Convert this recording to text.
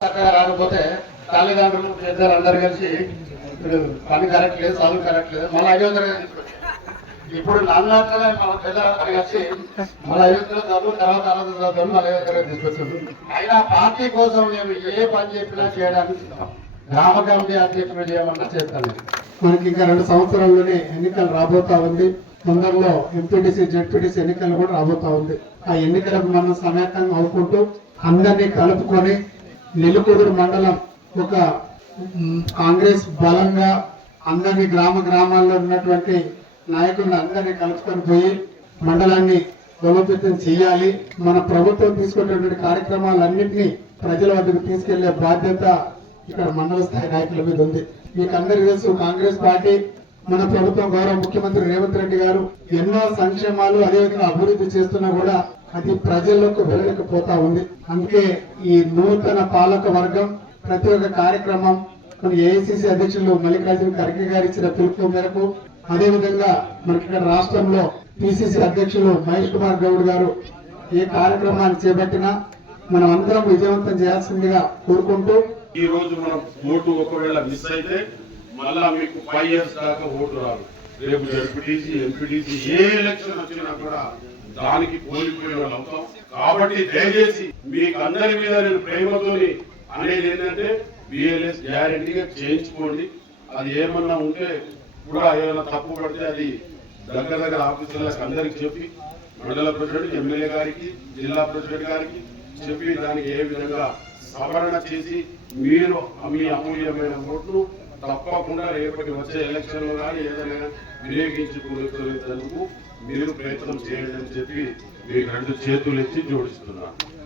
చక్కగా రాకపోతే తల్లిదండ్రులు పెద్దలు అందరు కలిసి ఇప్పుడు పని కరెక్ట్ లేదు, చదువు కరెక్ట్ లేదు, మళ్ళీ 5వ తరగతి ఇప్పుడు నన్నట్లనే మన పెద్దలందరూ కలిసి మళ్ళీ 5వ తరగతి చదువు తర్వాత చదువు మళ్ళీ 5వ తరగతి తీసుకొచ్చింది. అయినా పార్టీ కోసం మేము ఏ పని చెప్పినా చేయడానికి గ్రామ కమిటీ అధ్యక్షుడు చేయమన్నా చేస్తాను. మనకి ఇంకా 2 సంవత్సరాల్లోనే ఎన్నికలు రాబోతా ఉంది. తొందరలో ఎంపీటీసీ జెడ్పీటీసీ ఎన్నికలు కూడా రాబోతా ఉంది. ఆ ఎన్నికలకు మనం సమేతంగా అవుకుంటూ అందరినీ కలుపుకొని నెల్లికుదురు మండలం ఒక కాంగ్రెస్ బలంగా అందరినీ గ్రామాల్లో ఉన్నటువంటి నాయకులను అందరినీ కలుపుకొని పోయి మండలాన్ని బలోపేతం చేయాలి. మన ప్రభుత్వం తీసుకున్నటువంటి కార్యక్రమాలన్నింటినీ ప్రజల వద్దకు తీసుకెళ్లే బాధ్యత ఇక్కడ మండల స్థాయి నాయకుల మీద ఉంది. మీకు అందరికీ తెలుసు, కాంగ్రెస్ పార్టీ మన ప్రభుత్వం గౌరవ ముఖ్యమంత్రి రేవంత్ రెడ్డి గారు ఎన్నో సంక్షేమాలు అదేవిధంగా అభివృద్ధి చేస్తున్నా కూడా అది ప్రజల్లోకి వెళ్ళలేకపోతా ఉంది. అందుకే ఈ నూతన పాలక వర్గం ప్రతి ఒక్క కార్యక్రమం మన ఏఐసిసి అధ్యక్షులు మల్లికార్జున ఖర్గే గారు ఇచ్చిన పిలుపు మేరకు, అదేవిధంగా మనకి ఇక్కడ రాష్ట్రంలో పిసిసి అధ్యక్షులు మహేష్ కుమార్ గౌడ్ గారు ఏ కార్యక్రమాన్ని చేపట్టినా మనం అందరం విజయవంతం చేయాల్సిందిగా కోరుకుంటూ, ఈ రోజు మనం ఓటు ఒకవేళ మిస్ అయితే మళ్ళా మీకు 5 years దాకా ఓటు రాదు. రేపు జడ్పీటీసీ ఎంపీటీసీ ఏ ఎలక్షన్ వచ్చినా కూడా దానికి కోల్పోయే వాళ్ళు అవుతాం. కాబట్టి దయచేసి మీకు అందరి మీద నేను ప్రేమతోని అనేది ఏంటంటే బిఎల్ఎస్ గ్యారెంటీగా చేయించుకోండి. అది ఏమన్నా ఉంటే కూడా ఏమైనా తప్పు పడితే అది దగ్గర ఆఫీసులకు అందరికి చెప్పి మండల ప్రెసిడెంట్ ఎమ్మెల్యే గారికి జిల్లా ప్రెసిడెంట్ గారికి చెప్పి దానికి ఏ విధంగా సవరణ చేసి మీరు మీ అమూల్యమైన ఓట్లు తప్పకుండా రేపటి వచ్చే ఎలక్షన్ లో కానీ ఏదైనా వినియోగించుకునేందుకు మీరు ప్రయత్నం చేయండి అని చెప్పి మీకు 2 చేతులు ఎత్తి జోడిస్తున్నాను.